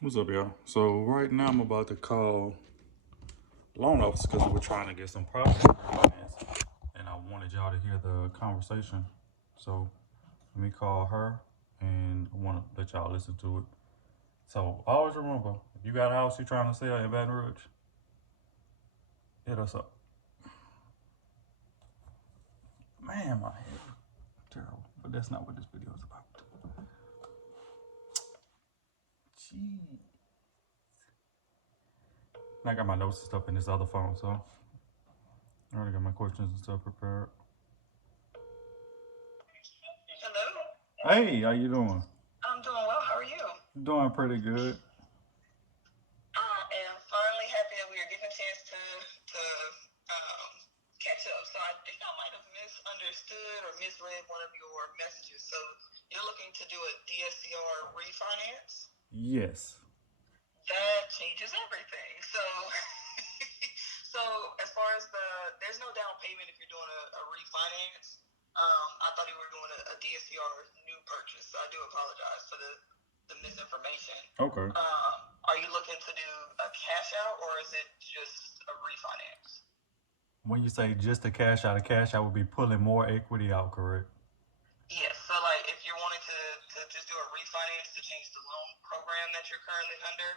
What's up, y'all? So right now I'm about to call loan officer because we're trying to get some property refinance, and I wanted y'all to hear the conversation. So let me call her, and I want to let y'all listen to it. So always remember, if you got a house you're trying to sell in Baton Rouge, hit us up. Man, my head terrible, but that's not what this video is about. Gee, I got my notes and stuff in this other phone, so I already got my questions and stuff prepared. Hello. Hey, how you doing? I'm doing well. How are you? Doing pretty good. I am finally happy that we are getting a chance to um, catch up. So I think I might have misunderstood or misread one of your messages. So you're looking to do a DSCR refinance? Yes. That changes everything. So so as far as there's no down payment if you're doing a refinance. I thought you were doing a DSCR new purchase, so I do apologize for the misinformation. Okay. Are you looking to do a cash out or is it just a refinance? When you say just a cash out would be pulling more equity out, correct? Yes. So like if you're wanting to just do a refinance to change the loan program that you're currently under,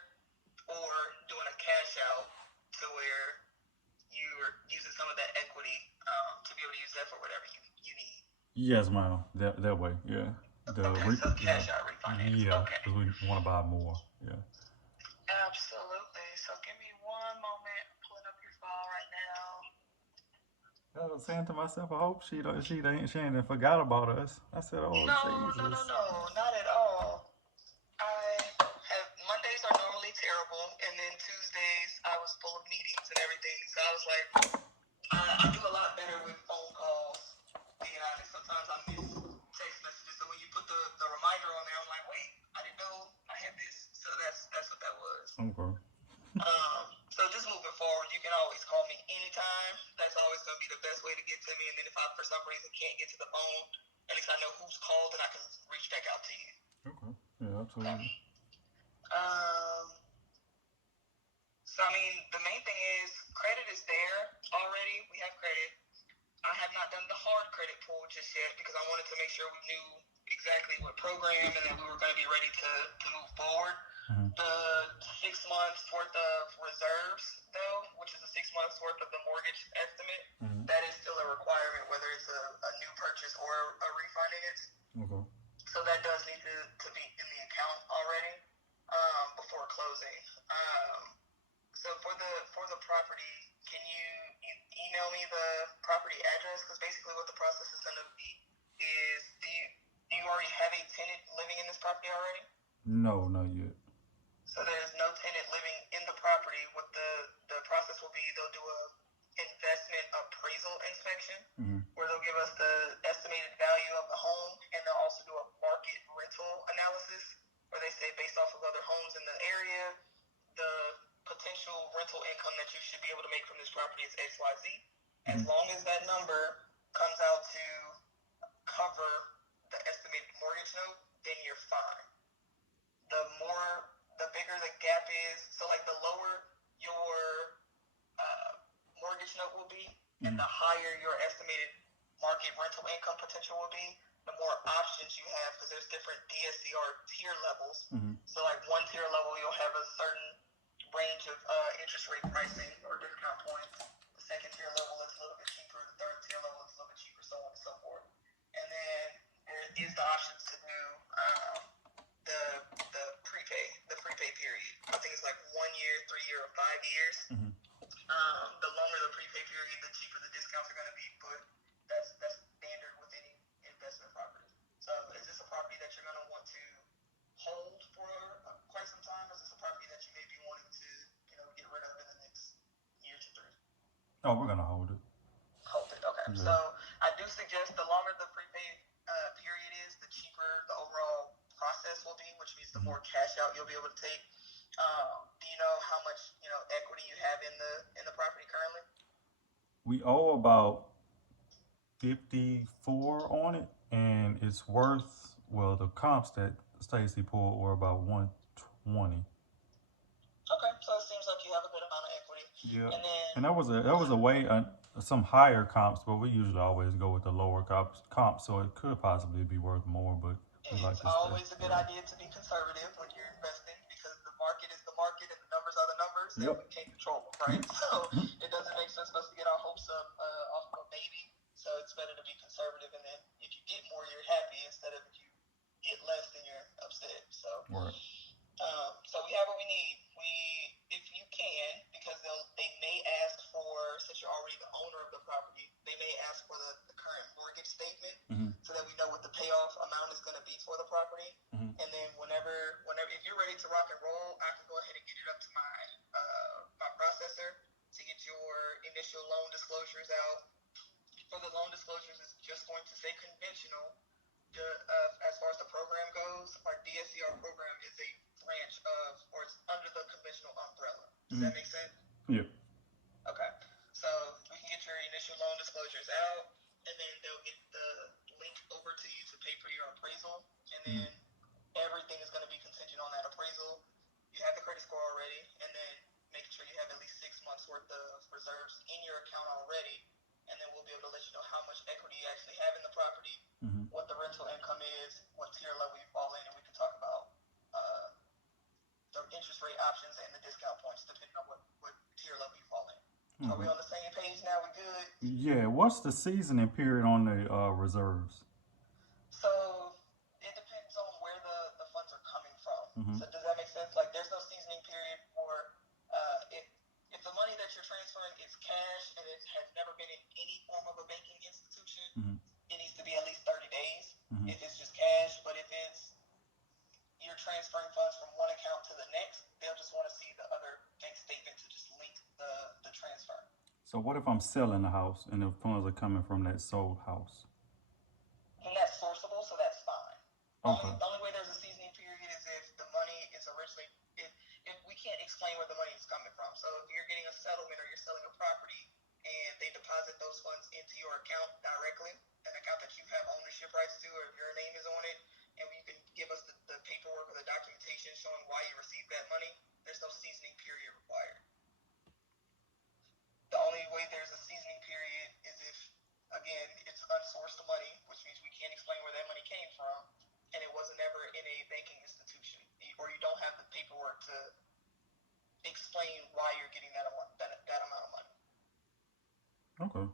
or doing a cash out to where you're using some of that equity to be able to use that for whatever you need. Yes, ma'am. That way, yeah. Okay, so cash out refinance. Yeah, Okay. because we want to buy more. Yeah. Absolutely. So give me one moment. I'm pulling up your file right now. I was saying to myself, I hope she ain't forgot about us. I said, oh No, no, no, Jesus. no, not at all. I have Mondays are normally terrible, and then Tuesdays I was full of meetings and everything. So I was like, I do a lot better with phone calls. Being honest, sometimes I miss text messages. So when you put the reminder on there, I'm like, wait, I didn't know I had this. So that's what that was. Okay. So just moving forward, you can always call me anytime. That's always going to be the best way to get to me. And then if I, for some reason, can't get to the phone, at least I know who's called and I can reach back out to you. Okay. Yeah, Okay. absolutely. Um, so, I mean, the main thing is credit is there already. We have credit. I have not done the hard credit pull just yet because I wanted to make sure we knew exactly what program and that we were going to be ready to move forward. The 6 months worth of reserves, though, which is the 6 months worth of the mortgage estimate, that is still a requirement, whether it's a new purchase or a refinance. Okay. So that does need to be in the account already before closing. So for the property, can you email me the property address? Because basically what the process is going to be is do you already have a tenant living in this property already? No, not yet. So there's no tenant living in the property. What the process will be, they'll do a investment appraisal inspection where they'll give us the estimated value of the home, and they'll also do a market rental analysis where they say based off of other homes in the area, the potential rental income that you should be able to make from this property is XYZ. As long as that number comes out to cover the estimated mortgage note, then you're fine. The bigger the gap is, so like the lower your mortgage note will be, and the higher your estimated market rental income potential will be, the more options you have because there's different DSCR tier levels. So like one tier level, you'll have a certain range of interest rate pricing or discount points. The second tier level is a little bit cheaper. The third tier level is a little bit cheaper, so on and so forth. And then there is the options to do the prepay period. I think it's like 1 year, 3 year, or 5 years. The longer the prepay period, the cheaper the discounts are going to be, but that's standard with any investment property. So is this a property that you're going to want to hold for quite some time? Or is this a property that you may be wanting to get rid of in the next year to three? Oh, we're gonna hold it. Hold it. Okay. So I do suggest the longer the prepay period is, the cheaper the overall process will be, which means the more cash out you'll be able to take. Do you know how much equity you have in the property currently? We owe about 54 on it, and it's worth, well, the comps that Stacy pulled were about 120. So it seems like you have a good amount of equity. Yeah, And then and that was a way some higher comps, but we usually always go with the lower comps, so it could possibly be worth more. But we like it's to stay. always a good idea to be conservative when you're investing because the market is the market and the numbers are the numbers, and Yep. we can't control them, right? So it doesn't make sense for us to get our hopes up off of a baby. So it's better to be conservative, and then if you get more, you're happy instead of if you get less, then you're upset. So Right. so we have what we need. If you can, because they may ask for, since you're already the owner of the property, they may ask for the current mortgage statement, so that we know what the payoff amount is going to be for the property. And then whenever, if you're ready to rock and roll, I can go ahead and get it up to my processor to get your initial loan disclosures out. For the loan disclosures, it's just going to say conventional. As far as the program goes, our DSCR program is a branch of, or it's under the conventional umbrella. Does that make sense? Yeah. Okay. So we can get your initial loan disclosures out, and then they'll get the link over to you to pay for your appraisal, and then everything is going to be contingent on that appraisal. You have the credit score already, and then making sure you have at least 6 months worth of reserves in your account already, and then we'll be able to let you know how much equity you actually have in the property, what the rental income is, what tier level you fall in, and we can talk about the interest rate options and the discount points depending on what tier level you fall in. Are we on the same page now? We good? Yeah. What's the seasoning period on the reserves? So it depends on where the funds are coming from. So does that make sense? Like there's no seasoning period for if the money that you're transferring is cash and it has never been in any form of a banking institution, it needs to be at least 30 days if it's just cash. But if it's you're transferring funds from one account to the next, they'll just want to see the other bank statement to just link the transfer. So what if I'm selling the house and the funds are coming from that sold house? And that's sourceable, so that's fine. Okay. The only way there's a seasoning period is if the money is originally, if we can't explain where the money is coming from. So if you're getting a settlement or you're selling a property and they deposit those funds into your account directly, an account that you have ownership rights to or your name is on it, and you can give us the paperwork or the documentation showing why you received that money, there's no seasoning period required. The only way there's a seasoning period is if, again, it's unsourced money, which means we can't explain where that money came from, and it wasn't ever in a banking institution, or you don't have the paperwork to explain why you're getting that amount of money. Okay.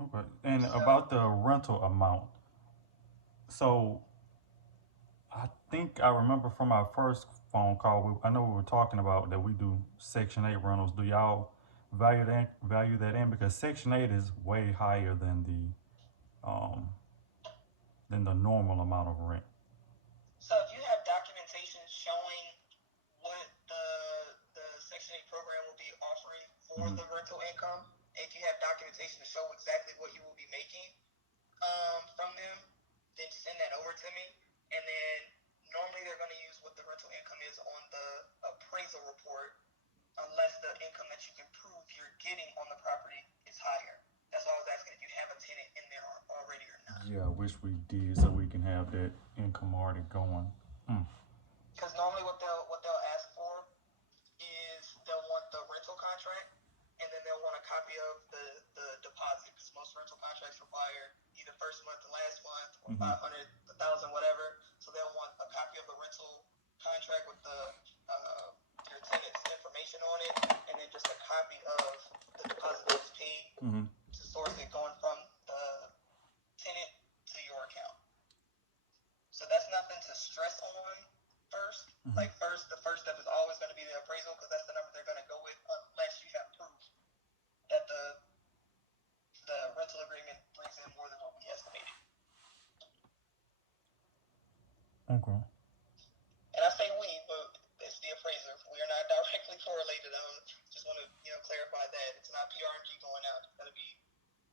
Okay. And about the rental amount, so I think I remember from our first phone call, I know we were talking about that we do Section 8 rentals. Do y'all value that in? Because Section 8 is way higher than the normal amount of rent. So if you have documentation showing what the Section 8 program will be offering for the rental income, if you have documentation to show exactly what you will be making from them, then send that over to me. And then normally they're going to use what the rental income is on the appraisal report, unless the income that you can prove you're getting on the property is higher. That's why I was asking if you have a tenant in there already or not. Yeah, I wish we did so we can have that income already going. Because normally what they'll ask for is they'll want the rental contract, and then they'll want a copy of the deposit. Because most rental contracts require either first month and last month, or 500, 1,000, whatever. So they'll want a copy of the rental contract with your tenant's information on it, and then just a copy of the deposit that was paid to source it going from the tenant to your account. So that's nothing to stress on first. Like the first step is always going to be the appraisal, because that's the number they're going to go with unless you have proof that the rental agreement brings in more than what we estimated. Okay. And I say we, but it's the appraiser. We are not directly correlated. Just want to clarify that it's not PRMG going out. It's going to be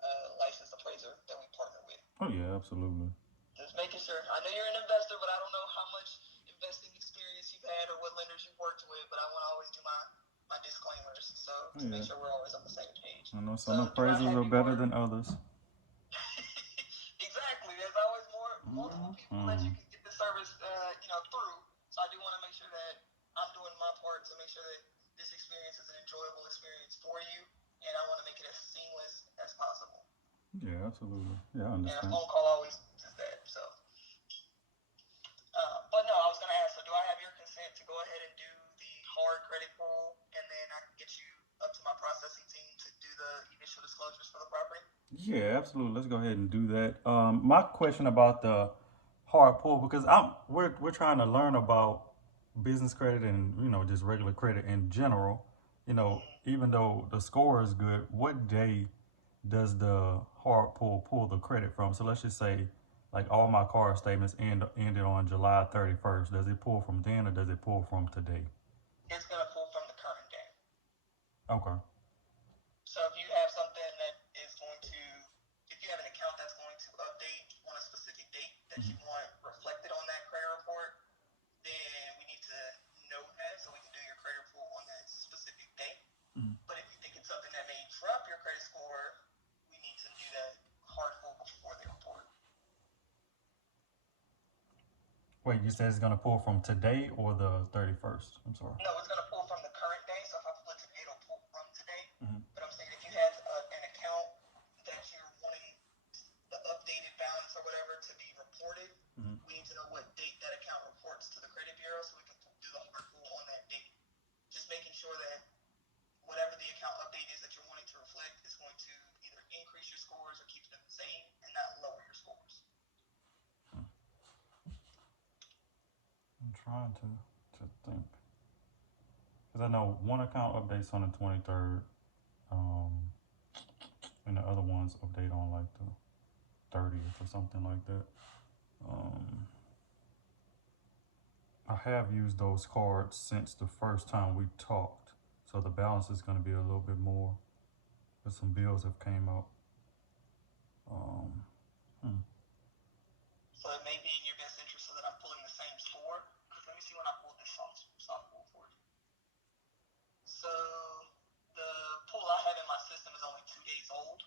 a licensed appraiser that we partner with. Oh yeah, absolutely. Just making sure. I know you're an investor, but I don't know how much investing experience you've had or what lenders you've worked with. But I want to always do my disclaimers, so to make sure we're always on the same page. I know some appraisers are better than others. Exactly. There's always multiple people that you can get the service through. So I do want to make sure that I'm doing my part to make sure that this experience is an enjoyable experience for you, and I want to make it as seamless as possible. Yeah, absolutely. Yeah, I And a understand. phone call always does that. So, but no, I was gonna ask. So, do I have your consent to go ahead and do the hard credit pull, and then I can get you up to my processing team to do the initial disclosures for the property? Yeah, absolutely. Let's go ahead and do that. My question about the hard pull, because we're trying to learn about business credit and just regular credit in general. Even though the score is good, what day does the hard pull the credit from? So let's just say, like all my card statements ended on July 31st. Does it pull from then or does it pull from today? It's gonna pull from the current day. Okay. So if you have something that is going to, if you have an account that's going to update on a specific date that you want reflected on that credit report, then we need to know that so we can do your credit report on that specific date. But if you think it's something that may drop your credit score, we need to do that hard pull before the report. Wait, you said it's gonna pull from today or the 31st? I'm sorry. No, it's going to pull from the current day. So if I pull it today, it'll pull from today. But I'm saying if you have an account that you're wanting the updated balance or whatever to be reported, we need to know what date that account reports to the credit bureau so we can do the hard pull on that date. Just making sure that whatever the account update is that you're wanting to reflect is going to either increase your scores or keep them the same and not lower your scores. I'm trying to think. Because I know one account updates on the 23rd, and the other ones update on like the 30th or something like that. I have used those cards since the first time we talked, so the balance is going to be a little bit more, but some bills have came out. So it may be in your best interest so that I'm pulling the same score. Because let me see when I pulled this soft pull for you. So the pull I have in my system is only 2 days old.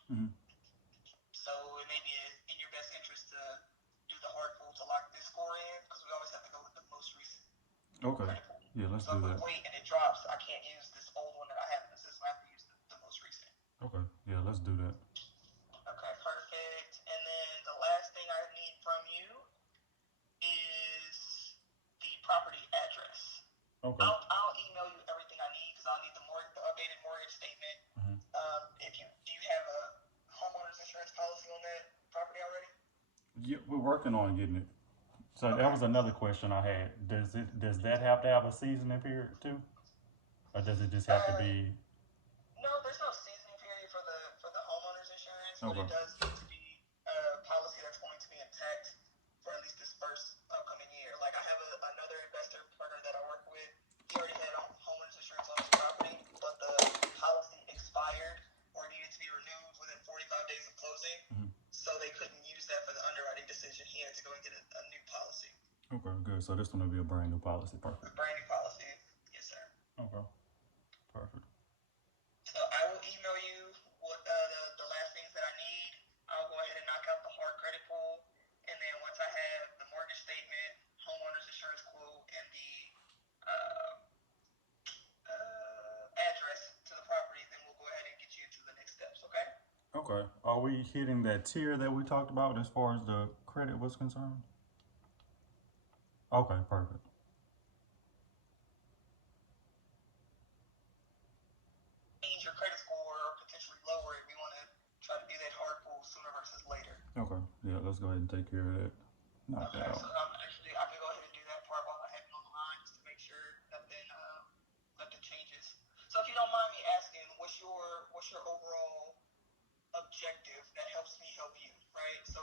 So it may be in your best interest to do the hard pull to lock this score in because we always have to go with the most recent. Okay. Yeah, let's do that. So if we wait and it drops, I can't use this old one that I have in the system. I have to use the most recent. Okay. Yeah, let's do that. Okay, perfect. And then the last thing I need from you is the property address. Okay. I'll email you everything I need because I'll need the updated mortgage statement. Do you have a homeowner's insurance policy on that property already? Yeah, we're working on getting it. So okay. That was another question I had. Does that have to have a seasoning period too, or does it just have to be? No, there's no seasoning period for the homeowner's insurance, but it does need to be a policy that's going to be intact for at least this first upcoming year. Like I have another investor partner that I work with. He already had homeowner's insurance on his property, but the policy expired or needed to be renewed within 45 days of closing. So they couldn't use that for the underwriting decision. He had to go and get a new policy. Okay, good. So this one will be a brand new policy. Perfect. A brand new policy, yes, sir. Okay, perfect. So I will email you what the last things that I need. I'll go ahead and knock out the hard credit pull, and then once I have the mortgage statement, homeowner's insurance quote, and the address to the property, then we'll go ahead and get you into the next steps. Okay. Okay. Are we hitting that tier that we talked about as far as the credit was concerned? Okay, perfect. Change your credit score or potentially lower it. We want to try to do that hard pull sooner versus later. Okay. Yeah, let's go ahead and take care of that. Knock that out. So actually, I can go ahead and do that part while I have you on the line just to make sure nothing changes. So if you don't mind me asking, what's your overall objective that helps me help you, right? So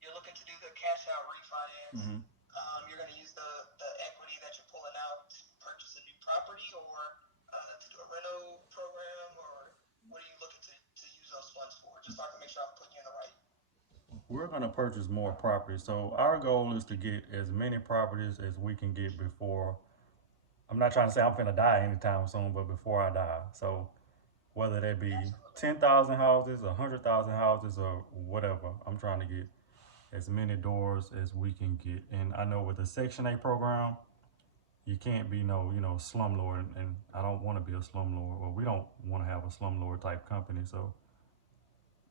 you're looking to do the cash out refinance. You're going to use the equity that you're pulling out to purchase a new property or to do a rental program, or what are you looking to use those funds for? Just so I can make sure I'm putting you in the right. We're going to purchase more properties. So our goal is to get as many properties as we can get before. I'm not trying to say I'm finna die anytime soon, but before I die. So whether that be 10,000 houses, 100,000 houses, or whatever, I'm trying to get as many doors as we can get. And I know with the Section 8 program, you can't be no, slumlord, and I don't want to be a slumlord, or we don't want to have a slumlord type company. So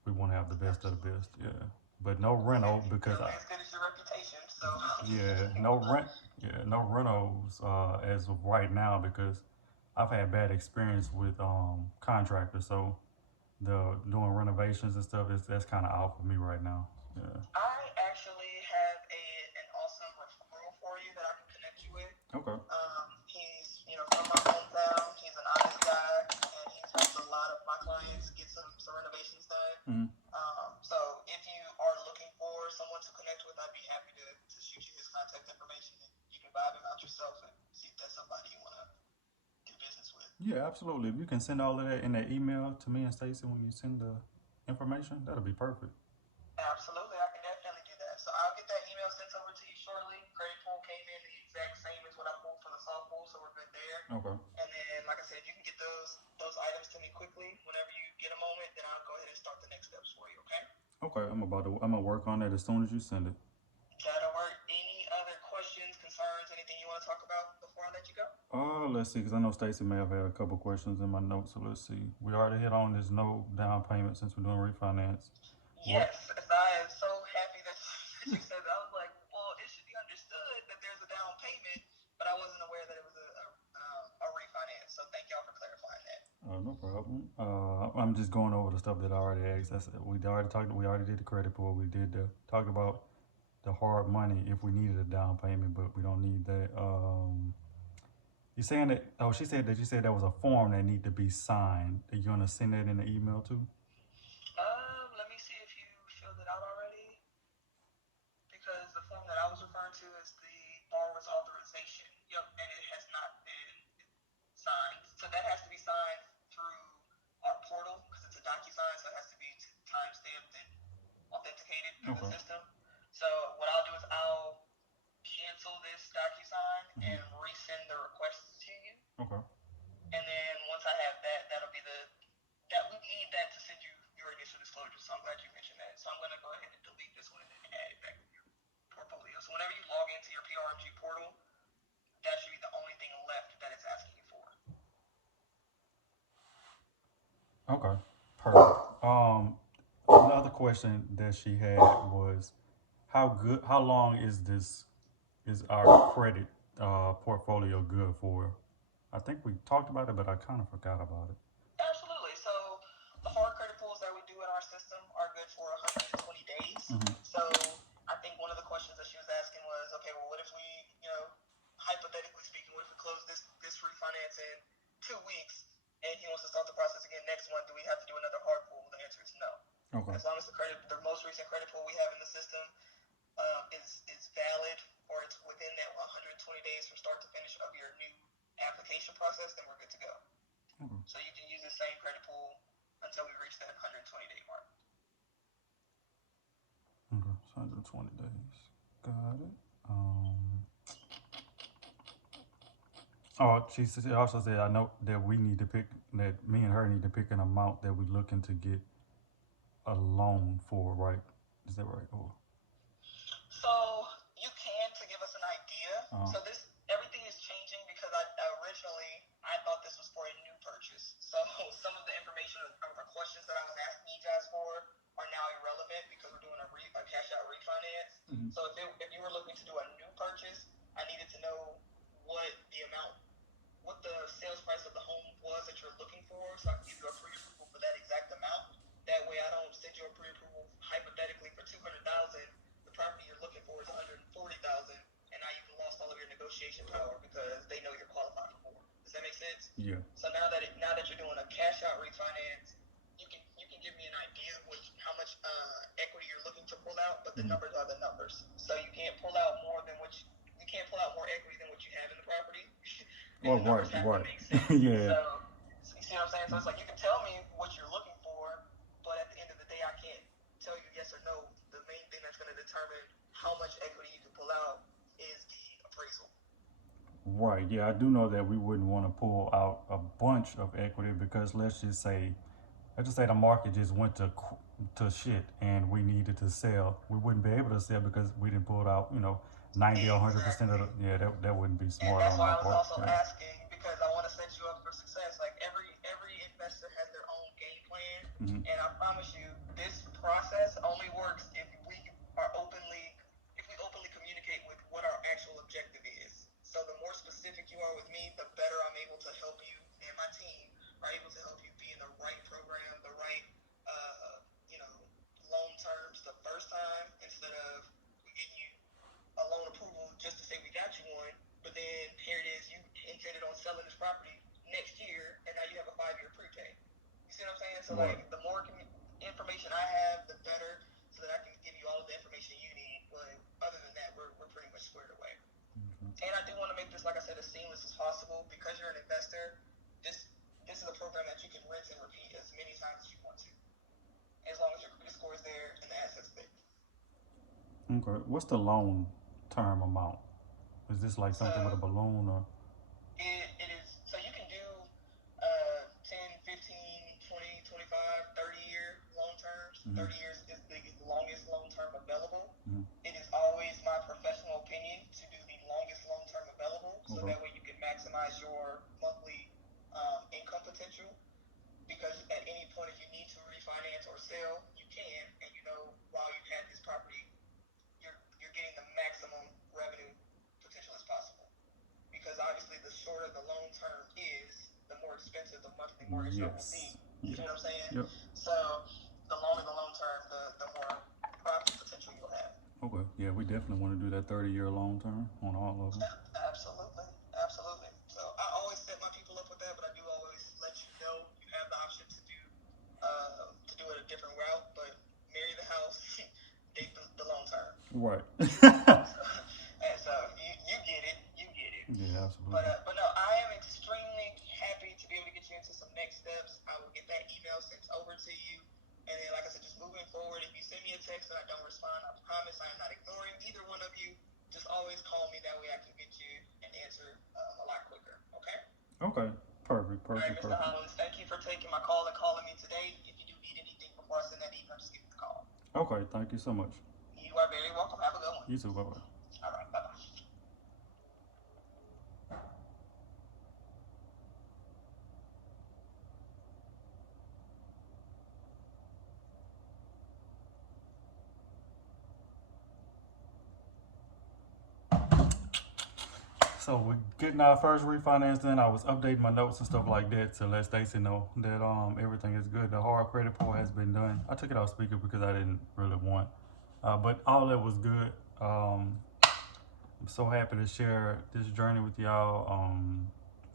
we want to have the best of the best, yeah. But no rental because as good as your reputation. So yeah, no rent, yeah, no rentals as of right now because I've had bad experience with contractors. So the doing renovations and stuff is that's kind of out for me right now. Yeah. I actually have an awesome referral for you that I can connect you with. Okay. He's from my hometown. He's an honest guy, and he's helped a lot of my clients get some renovations done. Mm-hmm. So if you are looking for someone to connect with, I'd be happy to shoot you his contact information, and you can vibe him out yourself and see if that's somebody you want to do business with. Yeah, absolutely. If you can send all of that in that email to me and Stacy when you send the information, that'll be perfect. Absolutely, I can definitely do that. So I'll get that email sent over to you shortly. Credit pool came in the exact same as what I pulled for the soft pool, so we're good there. Okay. And then, like I said, if you can get those items to me quickly, whenever you get a moment, then I'll go ahead and start the next steps for you. Okay? Okay. I'm gonna work on that as soon as you send it. That'll work. Any other questions, concerns, anything you want to talk about before I let you go? Let's see, because I know Stacy may have had a couple questions in my notes, so let's see. We already hit on this no down payment since we're doing refinance. Yes, I am so happy that you said that. I was like, well, it should be understood that there's a down payment, but I wasn't aware that it was a refinance. So thank y'all for clarifying that. No problem. I'm just going over the stuff that I already asked. We already talked. We already did the credit pull. We did talk about the hard money if we needed a down payment, but we don't need that. You saying that? Oh, she said that you said there was a form that need to be signed. Are you gonna send that in the email too? Let me see if you filled it out already, because the form that I was referring to is the borrower's authorization. Yep, and it has not been signed. So that has to be signed through our portal because it's a DocuSign, so it has to be time stamped and authenticated through the system. So what I'll do is I'll cancel this DocuSign and resend the request to you. Okay. And then once I have that, that'll be that we need that to send you your initial disclosure. So I'm glad you mentioned that. So I'm going to go ahead and delete this one and add it back to your portfolio. So whenever you log into your PRMG portal, that should be the only thing left that it's asking you for. Okay. Perfect. Another question that she had was, how long is our credit portfolio good for? I think we talked about it, but I kind of forgot about it. Absolutely. So the hard credit pulls that we do in our system are good for 120 days. So I think one of the questions that she was asking was, okay, well, what if we, hypothetically speaking, what if we close this refinance in 2 weeks and he wants to start the process again next month? Do we have to do another hard pull? The answer is no. Okay. As long as the most recent credit pull we have in the system is valid, or it's within that 120 days from start to finish of your new application process, then we're good to go. So you can use the same credit pool until we reach that 120-day mark. Okay, 120 days. Got it. She also said, I know that we need to pick, that me and her need to pick an amount that we're looking to get a loan for, right? Is that right? So you can, to give us an idea. So everything is changing because originally I thought this was for a new purchase. So some of the information or questions that I was asking you guys for are now irrelevant because we're doing a cash out refinance. So if you were looking to do a new purchase, I needed to know what the sales price of the home was that you're looking for, so I can give you a pre-approval for that exact amount. That way, I don't send you a pre-approval hypothetically for $200,000. The property you're looking for is $140,000, and now you've lost all of your negotiation power because they know you're qualified for more. Does that make sense? Yeah. So now that you're doing a cash out refinance, you can give me an idea of how much equity you're looking to pull out, but the numbers are the numbers. So you can't pull out more equity than what you have in the property. Well, right. Yeah. So you see what I'm saying? So it's like you can tell me what you're looking for, but at the end of the day, I can't tell you yes or no. The main thing that's going to determine how much equity you can pull out is the appraisal. Right. Yeah, I do know that we wouldn't want to pull out a bunch of equity because let's just say the market just went to shit and we needed to sell. We wouldn't be able to sell because we didn't pull out, 90 or 100% of the, yeah, that wouldn't be smart and that's on why my I was part. also asking, because I want to set you up for success. Like every investor has their own game plan, and I promise you, this process only works if we are openly communicate with what our actual objective is. So the more specific you are with me, the better I'm able to help you, and my team are able to help you be in the right program, the right loan terms the first time, instead of getting you a loan approval just to say we got you one, but then here it is, you intended on selling this property next year, and now you have a 5-year prepay. You see what I'm saying? So Right. like the more information I have, the better, so that I can give you all of the information you need. But other than that, we're pretty much squared away. And I do want to make this, like I said, as seamless as possible, because you're an investor. This is a program that you can rinse and repeat as many times as you want to, as long as your credit score is there and the assets there. Okay. What's the loan term amount? Is this like something with a balloon or? It is, so you can do 10, 15, 20, 25, 30-year loan terms. 30 years is the longest loan term available. It is always my professional opinion to do the longest loan term available, so that way you can maximize your monthly income potential. Because at any point, if you need to refinance or sell, you can, and while you've had this property, you're getting the maximum revenue potential as possible. Because obviously, the shorter the loan term is, the more expensive the monthly mortgage note will be. You know what I'm saying? Yep. So the longer the loan term, the more profit potential you'll have. Okay. Yeah, we definitely want to do that 30-year long term on all of them. Absolutely. So I always set my people up with that, but I do always let you know you have the option to do it a different route. But marry the house, date the long term. Right. So you get it. Yeah, absolutely. But no, I am extremely happy to be able to get you into some next steps. I will get that email sent over to you. And then, like I said, just moving forward, if you send me a text and I don't respond, I promise I am not ignoring either one of you. Just always call me. That way I can get you an answer a lot quicker. Okay? Okay. Perfect. All right, Mr. Hollins, thank you for taking my call and calling me today. If you do need anything before I send that email, just give me a call. Okay. Thank you so much. You are very welcome. Have a good one. You too. Bye-bye. All right. Bye-bye. So we're getting our first refinance done. I was updating my notes and stuff like that to let Stacy know that everything is good. The hard credit report has been done. I took it off speaker because I didn't really want, but all that was good. I'm so happy to share this journey with y'all.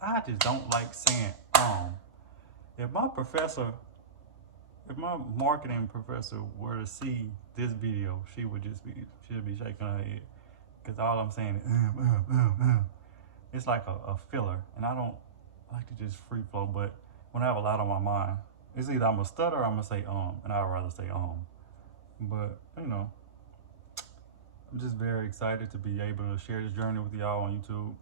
I just don't like saying If my marketing professor were to see this video, she'd be shaking her head, because all I'm saying is it's like a filler, and I don't like to just free flow. But when I have a lot on my mind, it's either I'm gonna stutter or I'm gonna say and I'd rather say But I'm just very excited to be able to share this journey with y'all on YouTube.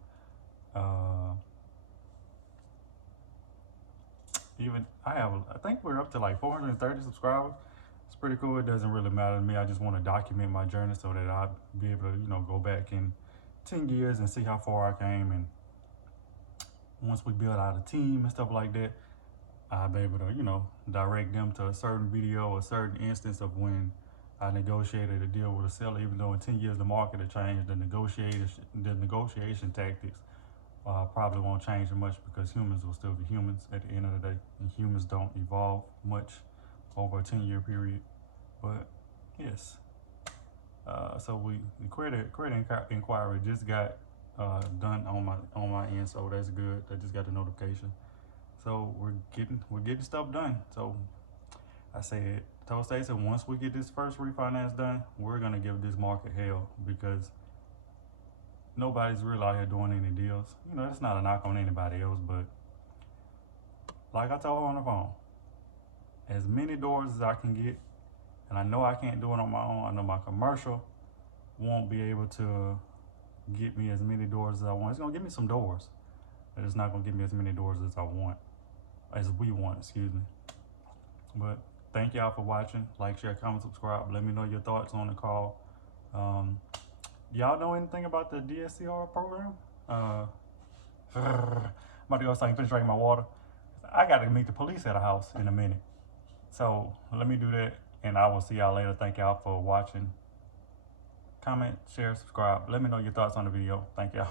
I think we're up to like 430 subscribers. It's pretty cool. It doesn't really matter to me. I just want to document my journey so that I'll be able to, go back in 10 years and see how far I came. And once we build out a team and stuff like that, I'll be able to, direct them to a certain video or a certain instance of when I negotiated a deal with a seller. Even though in 10 years the market has changed, the negotiation tactics probably won't change much, because humans will still be humans at the end of the day, and humans don't evolve much over a 10-year period. But yes, so the credit inquiry just got done on my end, so that's good. I just got the notification, so we're getting stuff done. So I told Stacey, once we get this first refinance done, we're gonna give this market hell, because nobody's really out here doing any deals. It's not a knock on anybody else, but like I told her on the phone, as many doors as I can get, and I know I can't do it on my own. I know my commercial won't be able to get me as many doors as I want. It's gonna give me some doors, but it's not gonna give me as many doors as we want, excuse me. But thank y'all for watching. Like, share, comment, subscribe. Let me know your thoughts on the call. Y'all know anything about the DSCR program? I'm about to go so I can finish drinking my water. I got to meet the police at a house in a minute. So let me do that, and I will see y'all later. Thank y'all for watching. Comment, share, subscribe. Let me know your thoughts on the video. Thank y'all.